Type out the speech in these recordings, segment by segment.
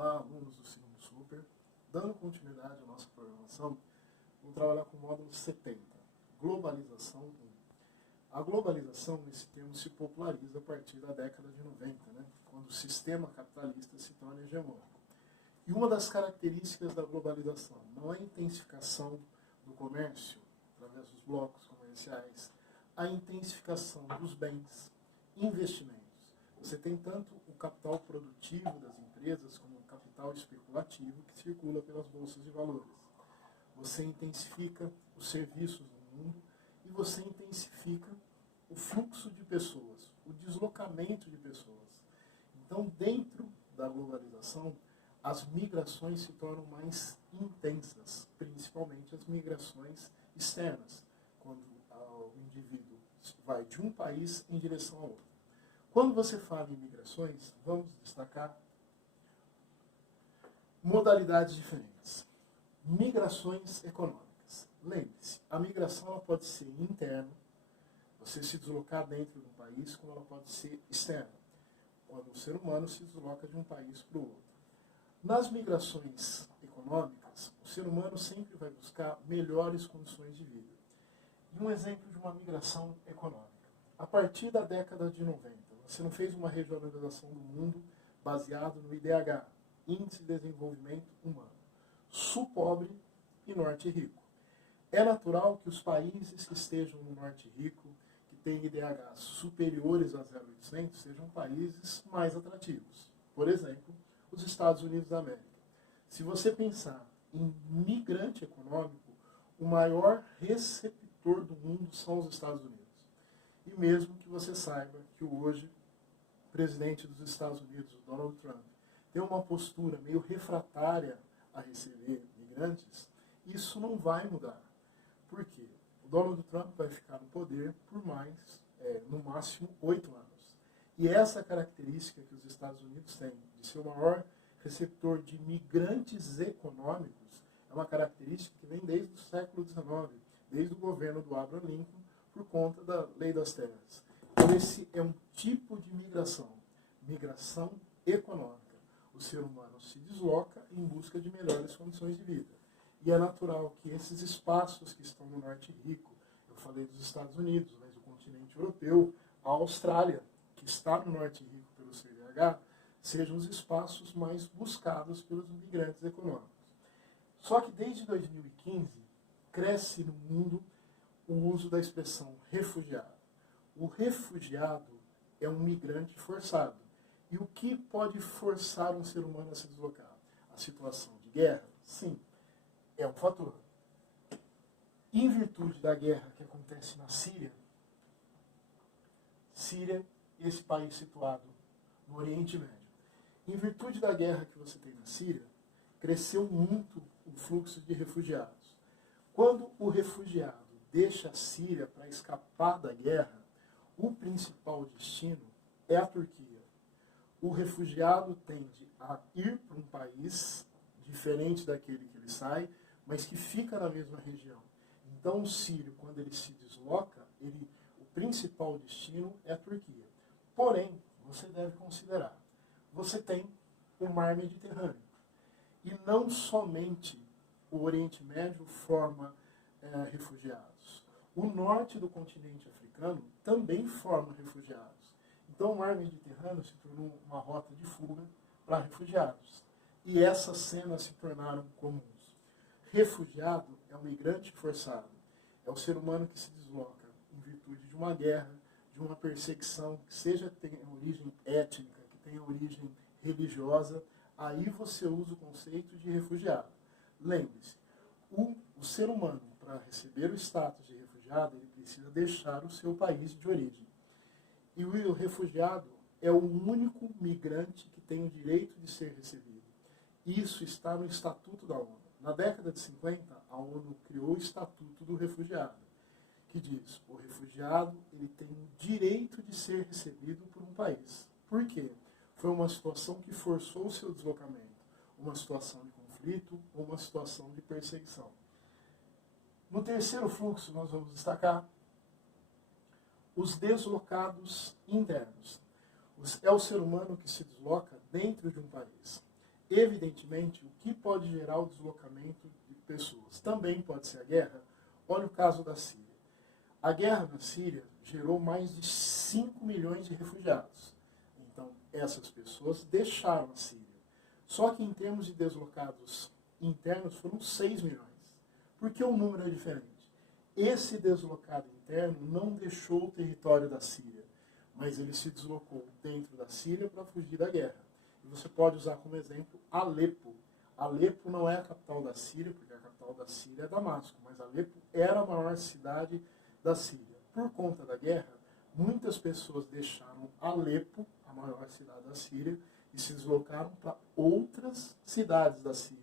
Olá, alunos do segundo super. Dando continuidade à nossa programação, vamos trabalhar com o módulo 70, Globalização 1. A globalização, esse termo, se populariza a partir da década de 90, quando o sistema capitalista se torna hegemônico. E uma das características da globalização não é a intensificação do comércio, através dos blocos comerciais, a intensificação dos bens, investimentos. Você tem tanto o capital produtivo das empresas como o capital especulativo que circula pelas bolsas de valores. Você intensifica os serviços no mundo e você intensifica o fluxo de pessoas, o deslocamento de pessoas. Então, dentro da globalização, as migrações se tornam mais intensas, principalmente as migrações externas, quando o indivíduo vai de um país em direção ao outro. Quando você fala em migrações, vamos destacar modalidades diferentes. Migrações econômicas. Lembre-se, a migração ela pode ser interna, você se deslocar dentro do país, como ela pode ser externa, quando o ser humano se desloca de um país para o outro. Nas migrações econômicas, o ser humano sempre vai buscar melhores condições de vida. E um exemplo de uma migração econômica. A partir da década de 90, você não fez uma regionalização do mundo baseado no IDH, Índice de Desenvolvimento Humano, Sul pobre e Norte rico. É natural que os países que estejam no Norte rico, que têm IDH superiores a 0,800, sejam países mais atrativos. Por exemplo, os Estados Unidos da América. Se você pensar em migrante econômico, o maior receptor do mundo são os Estados Unidos. E mesmo que você saiba que hoje o presidente dos Estados Unidos, o Donald Trump, tem uma postura meio refratária a receber migrantes, isso não vai mudar. Por quê? O Donald Trump vai ficar no poder por mais, no máximo, 8 anos. E essa característica que os Estados Unidos têm de ser o maior receptor de migrantes econômicos é uma característica que vem desde o século XIX, desde o governo do Abraham Lincoln, por conta da Lei das Terras. Então, esse é um tipo de migração econômica. O ser humano se desloca em busca de melhores condições de vida. E é natural que esses espaços que estão no Norte rico, eu falei dos Estados Unidos, mas o continente europeu, a Austrália, que está no Norte rico pelo CDH, sejam os espaços mais buscados pelos migrantes econômicos. Só que desde 2015, cresce no mundo o uso da expressão refugiado. O refugiado é um migrante forçado. E o que pode forçar um ser humano a se deslocar? A situação de guerra? Sim, é um fator. Em virtude da guerra que acontece na Síria, esse país situado no Oriente Médio, em virtude da guerra que você tem na Síria, cresceu muito o fluxo de refugiados. Quando o refugiado deixa a Síria para escapar da guerra, o principal destino é a Turquia. O refugiado tende a ir para um país diferente daquele que ele sai, mas que fica na mesma região. Então o sírio, quando ele se desloca, o principal destino é a Turquia. Porém, você deve considerar, você tem o Mar Mediterrâneo. E não somente o Oriente Médio forma refugiados. O norte do continente africano também forma refugiados. Então o Mar Mediterrâneo se tornou uma rota de fuga para refugiados. E essas cenas se tornaram comuns. Refugiado é um migrante forçado. É o ser humano que se desloca em virtude de uma guerra, de uma perseguição, que seja tenha origem étnica, que tenha origem religiosa. Aí você usa o conceito de refugiado. Lembre-se, o ser humano, para receber o status de refugiado, ele precisa deixar o seu país de origem. E o refugiado é o único migrante que tem o direito de ser recebido. Isso está no Estatuto da ONU. Na década de 50, a ONU criou o Estatuto do Refugiado, que diz o refugiado ele tem o direito de ser recebido por um país. Por quê? Foi uma situação que forçou o seu deslocamento, uma situação de conflito ou uma situação de perseguição. No terceiro fluxo, nós vamos destacar os deslocados internos. É o ser humano que se desloca dentro de um país. Evidentemente, o que pode gerar o deslocamento de pessoas também pode ser a guerra. Olha o caso da Síria. A guerra na Síria gerou mais de 5 milhões de refugiados. Então, essas pessoas deixaram a Síria. Só que em termos de deslocados internos foram 6 milhões. Por que o número é diferente? Esse deslocado interno não deixou o território da Síria, mas ele se deslocou dentro da Síria para fugir da guerra. E você pode usar como exemplo Alepo. Alepo não é a capital da Síria, porque a capital da Síria é Damasco, mas Alepo era a maior cidade da Síria. Por conta da guerra, muitas pessoas deixaram Alepo, a maior cidade da Síria, e se deslocaram para outras cidades da Síria.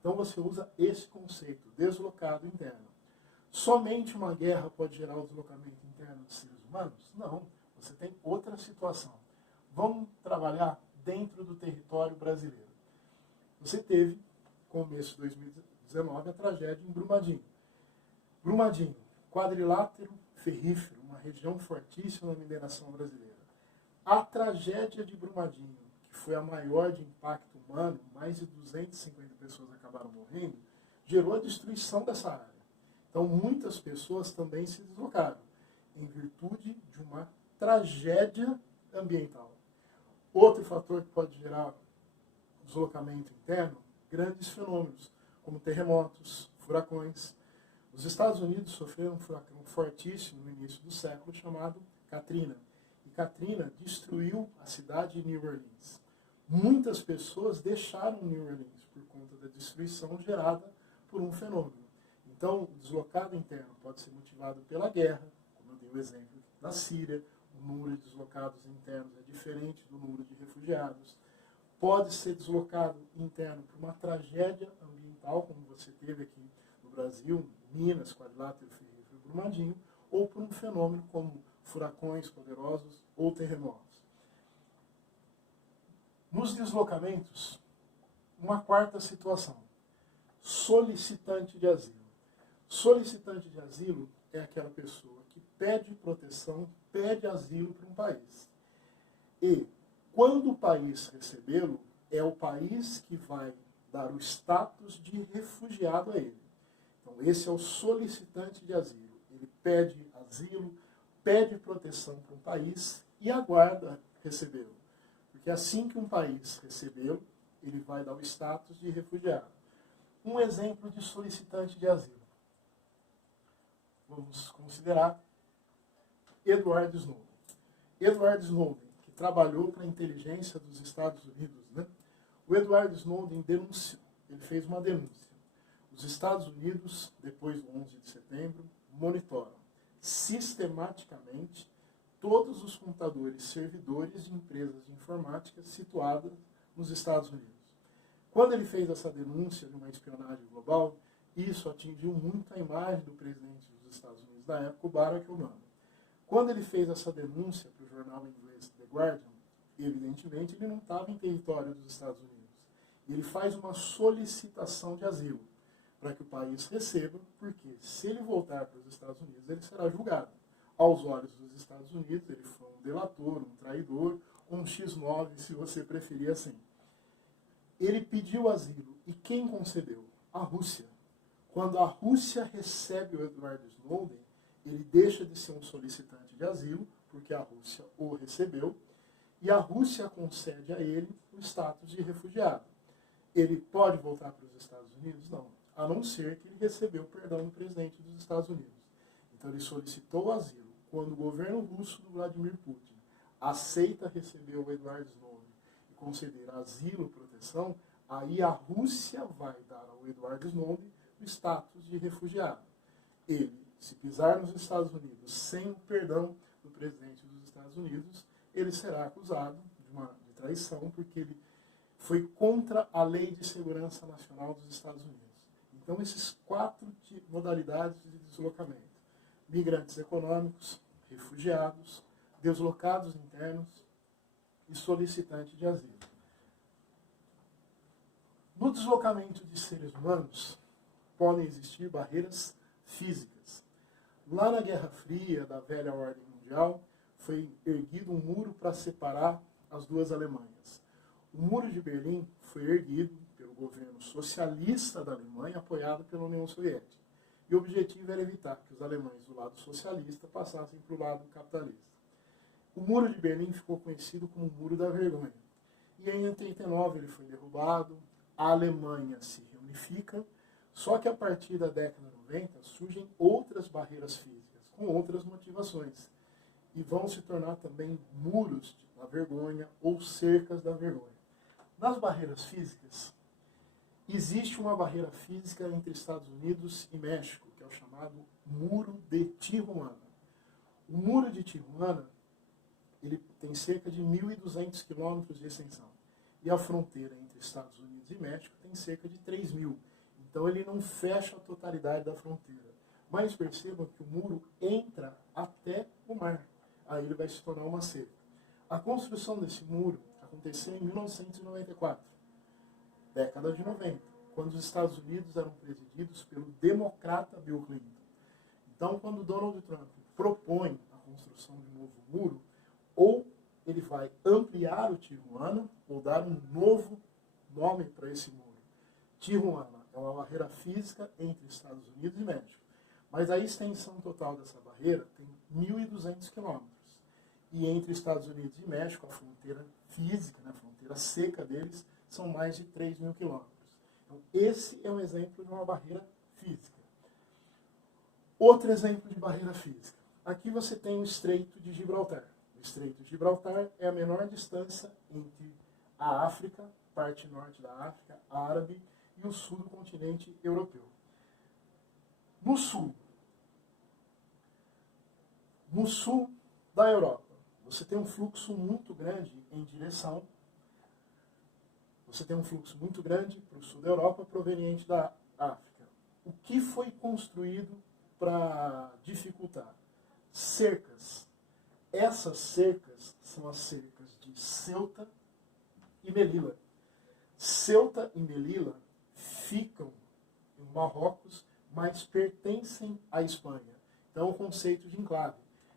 Então você usa esse conceito, deslocado interno. Somente uma guerra pode gerar o deslocamento interno dos seres humanos? Não, você tem outra situação. Vamos trabalhar dentro do território brasileiro. Você teve, começo de 2019, a tragédia em Brumadinho. Brumadinho, quadrilátero ferrífero, uma região fortíssima na mineração brasileira. A tragédia de Brumadinho, que foi a maior de impacto humano, mais de 250 pessoas acabaram morrendo, gerou a destruição dessa área. Então, muitas pessoas também se deslocaram, em virtude de uma tragédia ambiental. Outro fator que pode gerar deslocamento interno, grandes fenômenos, como terremotos, furacões. Os Estados Unidos sofreram um furacão fortíssimo no início do século, chamado Katrina. E Katrina destruiu a cidade de New Orleans. Muitas pessoas deixaram New Orleans por conta da destruição gerada por um fenômeno. Então, o deslocado interno pode ser motivado pela guerra, como eu dei o exemplo da Síria. O número de deslocados internos é diferente do número de refugiados. Pode ser deslocado interno por uma tragédia ambiental, como você teve aqui no Brasil, Minas, quadrilátero ferrífero, Brumadinho, ou por um fenômeno como furacões poderosos ou terremotos. Nos deslocamentos, uma quarta situação, solicitante de asilo. Solicitante de asilo é aquela pessoa que pede proteção, pede asilo para um país. E, quando o país recebê-lo, é o país que vai dar o status de refugiado a ele. Então, esse é o solicitante de asilo. Ele pede asilo, pede proteção para um país e aguarda recebê-lo. Porque assim que um país recebê-lo, ele vai dar o status de refugiado. Um exemplo de solicitante de asilo. Vamos considerar Edward Snowden. Edward Snowden, que trabalhou para a inteligência dos Estados Unidos, né? O Edward Snowden denunciou, ele fez uma denúncia. Os Estados Unidos, depois do 11 de setembro, monitoram sistematicamente todos os computadores servidores de empresas de informática situadas nos Estados Unidos. Quando ele fez essa denúncia de uma espionagem global, isso atingiu muito a imagem do presidente dos Estados Unidos da época, o Barack Obama. Quando ele fez essa denúncia para o jornal inglês The Guardian, evidentemente ele não estava em território dos Estados Unidos. E ele faz uma solicitação de asilo para que o país receba, porque se ele voltar para os Estados Unidos, ele será julgado. Aos olhos dos Estados Unidos, ele foi um delator, um traidor, um X9, se você preferir assim. Ele pediu asilo. E quem concedeu? A Rússia. Quando a Rússia recebe o Edward Snowden, ele deixa de ser um solicitante de asilo, porque a Rússia o recebeu, e a Rússia concede a ele o status de refugiado. Ele pode voltar para os Estados Unidos? Não. A não ser que ele recebeu o perdão do presidente dos Estados Unidos. Então ele solicitou o asilo. Quando o governo russo do Vladimir Putin aceita receber o Edward Snowden e conceder asilo e proteção, aí a Rússia vai dar ao Edward Snowden o status de refugiado. Ele, se pisar nos Estados Unidos sem o perdão do presidente dos Estados Unidos, ele será acusado de traição, porque ele foi contra a Lei de Segurança Nacional dos Estados Unidos. Então, esses 4 modalidades de deslocamento: migrantes econômicos, refugiados, deslocados internos e solicitante de asilo. No deslocamento de seres humanos, podem existir barreiras físicas. Lá na Guerra Fria, da velha ordem mundial, foi erguido um muro para separar as duas Alemanhas. O Muro de Berlim foi erguido pelo governo socialista da Alemanha, apoiado pela União Soviética. E o objetivo era evitar que os alemães do lado socialista passassem para o lado capitalista. O Muro de Berlim ficou conhecido como o Muro da Vergonha. E em 89 ele foi derrubado, a Alemanha se reunifica, só que a partir da década de 90 surgem outras barreiras físicas, com outras motivações. E vão se tornar também muros da vergonha ou cercas da vergonha. Nas barreiras físicas, existe uma barreira física entre Estados Unidos e México, que é o chamado Muro de Tijuana. O Muro de Tijuana ele tem cerca de 1.200 quilômetros de extensão. E a fronteira entre Estados Unidos e México tem cerca de 3.000. Então ele não fecha a totalidade da fronteira. Mas percebam que o muro entra até o mar. Aí ele vai se tornar uma cerca. A construção desse muro aconteceu em 1994, década de 90, quando os Estados Unidos eram presididos pelo democrata Bill Clinton. Então, quando Donald Trump propõe a construção de um novo muro, ou ele vai ampliar o Tijuana, ou dar um novo nome para esse muro. Tijuana é uma barreira física entre Estados Unidos e México, mas a extensão total dessa barreira tem 1.200 quilômetros. E entre Estados Unidos e México, a fronteira física, a fronteira seca deles, são mais de 3.000 quilômetros. Então, esse é um exemplo de uma barreira física. Outro exemplo de barreira física. Aqui você tem o Estreito de Gibraltar. O Estreito de Gibraltar é a menor distância entre a África, parte norte da África, árabe, e o sul do continente europeu. No sul da Europa, você tem um fluxo muito grande em direção. Você tem um fluxo muito grande para o sul da Europa, proveniente da África. O que foi construído para dificultar? Cercas. Essas cercas são as cercas de Ceuta e Melilla. Ceuta e Melilla ficam em Marrocos, mas pertencem à Espanha. Então, o conceito de enclave.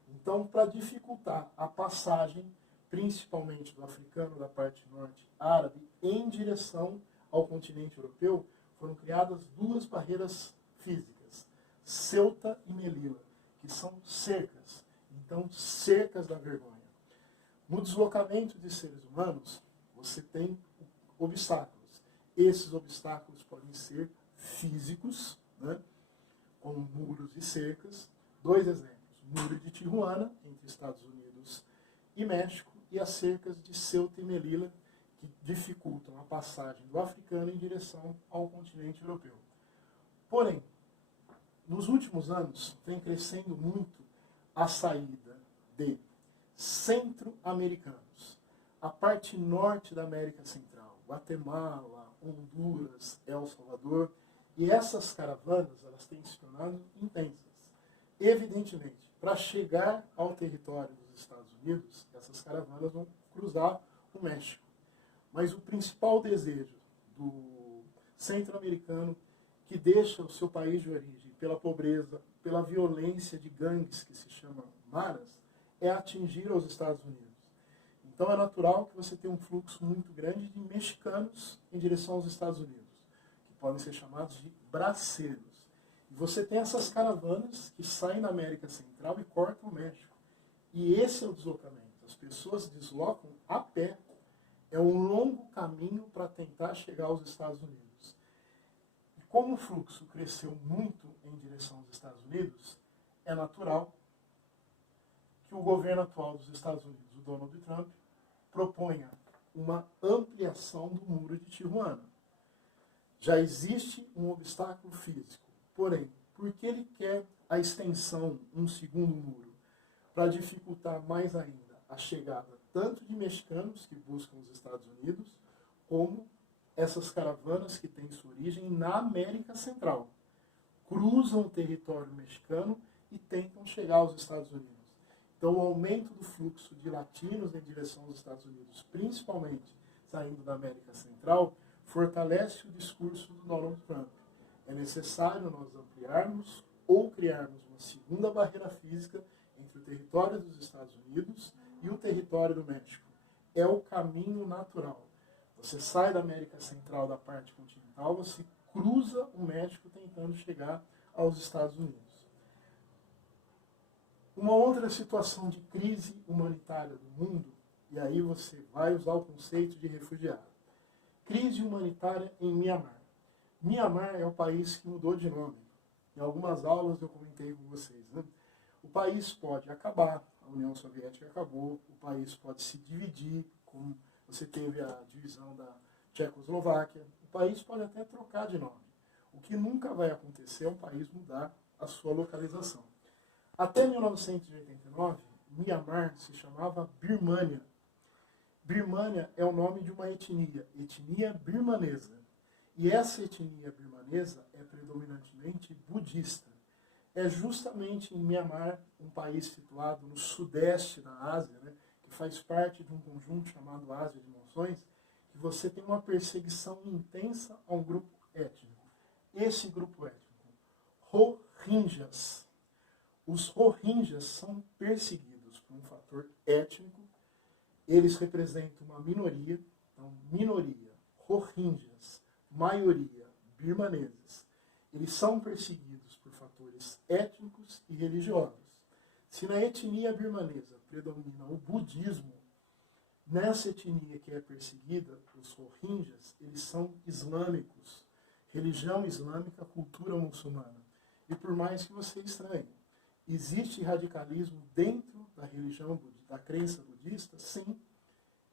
Então, para dificultar a passagem, principalmente do africano da parte norte árabe, em direção ao continente europeu, foram criadas duas barreiras físicas, Ceuta e Melilla, que são cercas. Então, cercas da vergonha. No deslocamento de seres humanos, você tem obstáculos. Esses obstáculos podem ser físicos, como muros e cercas. Dois exemplos. Muro de Tijuana, entre Estados Unidos e México, e as cercas de Ceuta e Melilla, que dificultam a passagem do africano em direção ao continente europeu. Porém, nos últimos anos, vem crescendo muito a saída de centro-americanos. A parte norte da América Central, Guatemala, Honduras, El Salvador, e essas caravanas elas têm se tornado intensas. Evidentemente, para chegar ao território dos Estados Unidos, essas caravanas vão cruzar o México. Mas o principal desejo do centro-americano, que deixa o seu país de origem pela pobreza, pela violência de gangues que se chamam maras, é atingir os Estados Unidos. Então é natural que você tenha um fluxo muito grande de mexicanos em direção aos Estados Unidos, que podem ser chamados de braceiros. E você tem essas caravanas que saem da América Central e cortam o México. E esse é o deslocamento. As pessoas deslocam a pé. É um longo caminho para tentar chegar aos Estados Unidos. E como o fluxo cresceu muito em direção aos Estados Unidos, é natural que o governo atual dos Estados Unidos, o Donald Trump, proponha uma ampliação do Muro de Tijuana. Já existe um obstáculo físico. Porém, por que ele quer a extensão, um segundo muro? Para dificultar mais ainda a chegada tanto de mexicanos que buscam os Estados Unidos, como essas caravanas que têm sua origem na América Central. Cruzam o território mexicano e tentam chegar aos Estados Unidos. Então, o aumento do fluxo de latinos em direção aos Estados Unidos, principalmente saindo da América Central, fortalece o discurso do Donald Trump. É necessário nós ampliarmos ou criarmos uma segunda barreira física entre o território dos Estados Unidos e o território do México. É o caminho natural. Você sai da América Central, da parte continental, você cruza o México tentando chegar aos Estados Unidos. Uma outra situação de crise humanitária do mundo, e aí você vai usar o conceito de refugiado. Crise humanitária em Mianmar. Mianmar é o país que mudou de nome. Em algumas aulas eu comentei com vocês, né? O país pode acabar, a União Soviética acabou, o país pode se dividir, como você teve a divisão da Tchecoslováquia, o país pode até trocar de nome. O que nunca vai acontecer é um país mudar a sua localização. Até 1989, Mianmar se chamava Birmânia. Birmânia é o nome de uma etnia birmanesa. E essa etnia birmanesa é predominantemente budista. É justamente em Mianmar, um país situado no sudeste da Ásia, né, que faz parte de um conjunto chamado Ásia de Monções, que você tem uma perseguição intensa a um grupo étnico. Esse grupo étnico, Rohingyas. Os Rohingyas são perseguidos por um fator étnico. Eles representam uma minoria, então minoria, Rohingyas, maioria, birmaneses. Eles são perseguidos por fatores étnicos e religiosos. Se na etnia birmanesa predomina o budismo, nessa etnia que é perseguida, os Rohingyas, eles são islâmicos, religião islâmica, cultura muçulmana. E por mais que você estranhe, existe radicalismo dentro da religião, da crença budista? Sim.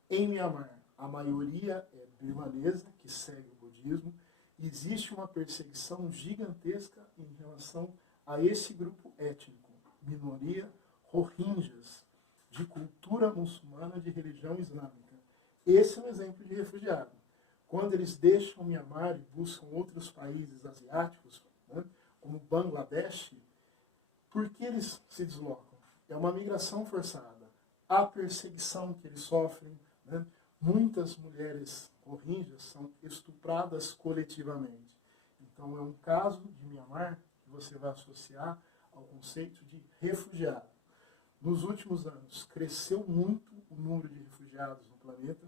Em Mianmar, a maioria é birmanesa, que segue o budismo. Existe uma perseguição gigantesca em relação a esse grupo étnico, minoria Rohingyas, de cultura muçulmana, de religião islâmica. Esse é um exemplo de refugiado. Quando eles deixam Mianmar e buscam outros países asiáticos, né, como Bangladesh, por que eles se deslocam? É uma migração forçada. A perseguição que eles sofrem, né? Muitas mulheres Rohingyas são estupradas coletivamente. Então é um caso de Mianmar que você vai associar ao conceito de refugiado. Nos últimos anos cresceu muito o número de refugiados no planeta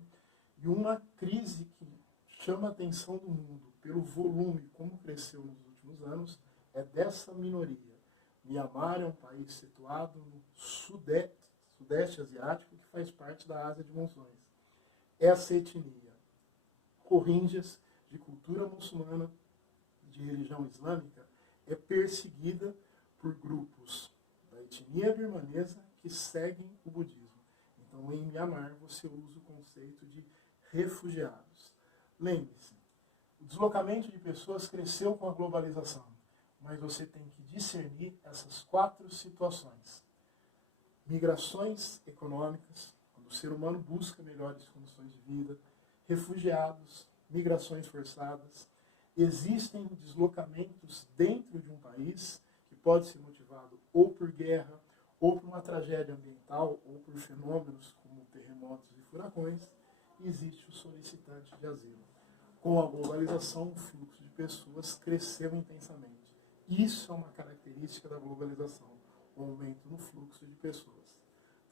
e uma crise que chama a atenção do mundo pelo volume como cresceu nos últimos anos é dessa minoria. Mianmar é um país situado no sudeste asiático que faz parte da Ásia de Monções. Essa etnia, Rohingyas, de cultura muçulmana, de religião islâmica, é perseguida por grupos da etnia birmanesa que seguem o budismo. Então, em Mianmar, você usa o conceito de refugiados. Lembre-se, o deslocamento de pessoas cresceu com a globalização, mas você tem que discernir essas 4 situações. Migrações econômicas, quando o ser humano busca melhores condições de vida, refugiados, migrações forçadas. Existem deslocamentos dentro de um país que pode ser motivado ou por guerra, ou por uma tragédia ambiental, ou por fenômenos como terremotos e furacões. E existe o solicitante de asilo. Com a globalização, o fluxo de pessoas cresceu intensamente. Isso é uma característica da globalização, o aumento no fluxo de pessoas.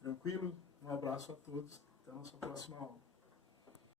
Tranquilo? Um abraço a todos. Até a nossa próxima aula.